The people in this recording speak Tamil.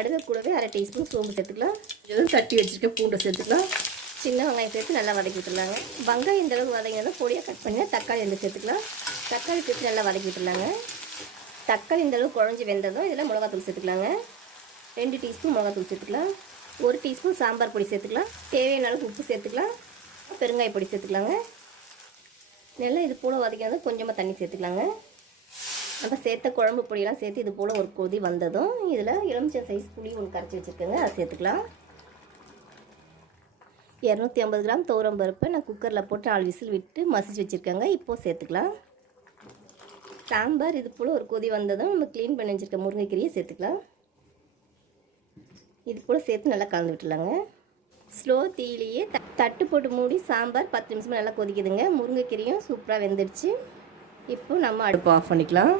கடுகு கூடவே அரை டீஸ்பூன் சோம்பு சேர்த்துக்கலாம். எதுவும் தட்டி வச்சுருக்க பூண்டை சேர்த்துக்கலாம். சின்ன வெங்காயம் சேர்த்து நல்லா வதக்கி விட்டுலாங்க. வெங்காயம் இந்த அளவுக்கு வதங்கினா பொடியாக கட் பண்ணி தக்காளி வந்து சேர்த்துக்கலாம். தக்காளி சேர்த்து நல்லா வதக்கி விட்டுலாங்க. தக்காளி இந்த அளவுக்கு குழஞ்சி வெந்ததும் இதில் மிளகாத்தூள் சேர்த்துக்கலாங்க. 2 டீஸ்பூன் மிளகாத்தூள் சேர்த்துக்கலாம். 1 டீஸ்பூன் சாம்பார் பொடி சேர்த்துக்கலாம். தேவையான அளவுக்கு உப்பு சேர்த்துக்கலாம். பெருங்காய பொடி சேர்த்துக்கலாங்க. நல்லா இது போல் வதக்கினதும் கொஞ்சமாக தண்ணி சேர்த்துக்கலாங்க. நம்ம சேர்த்த குழம்பு பொடியெல்லாம் சேர்த்து இது போல் ஒரு கொதி வந்ததும் இதில் எலுமிச்சை சைஸ் புளி ஒன்று கரைச்சி வச்சுருக்கேங்க, அதை சேர்த்துக்கலாம். 250 கிராம் துவரம் பருப்பை நான் குக்கரில் போட்டு 4 விசில் விட்டு மசிச்சு வச்சுருக்கேங்க, இப்போது சேர்த்துக்கலாம். சாம்பார் இது போல் ஒரு கொதி வந்ததும் நம்ம க்ளீன் பண்ணி வச்சுருக்க முருங்கைக்கீரையை சேர்த்துக்கலாம். இது போல் சேர்த்து நல்லா கலந்து விட்டுலாங்க. ஸ்லோ தீயிலேயே தட்டு போட்டு மூடி சாம்பார் 10 நிமிஷம் நல்லா கொதிக்குதுங்க. முருங்கைக்கீரையும் சூப்பராக வெந்துடுச்சு. இப்போ நம்ம அடுப்பு ஆஃப் பண்ணிக்கலாம்.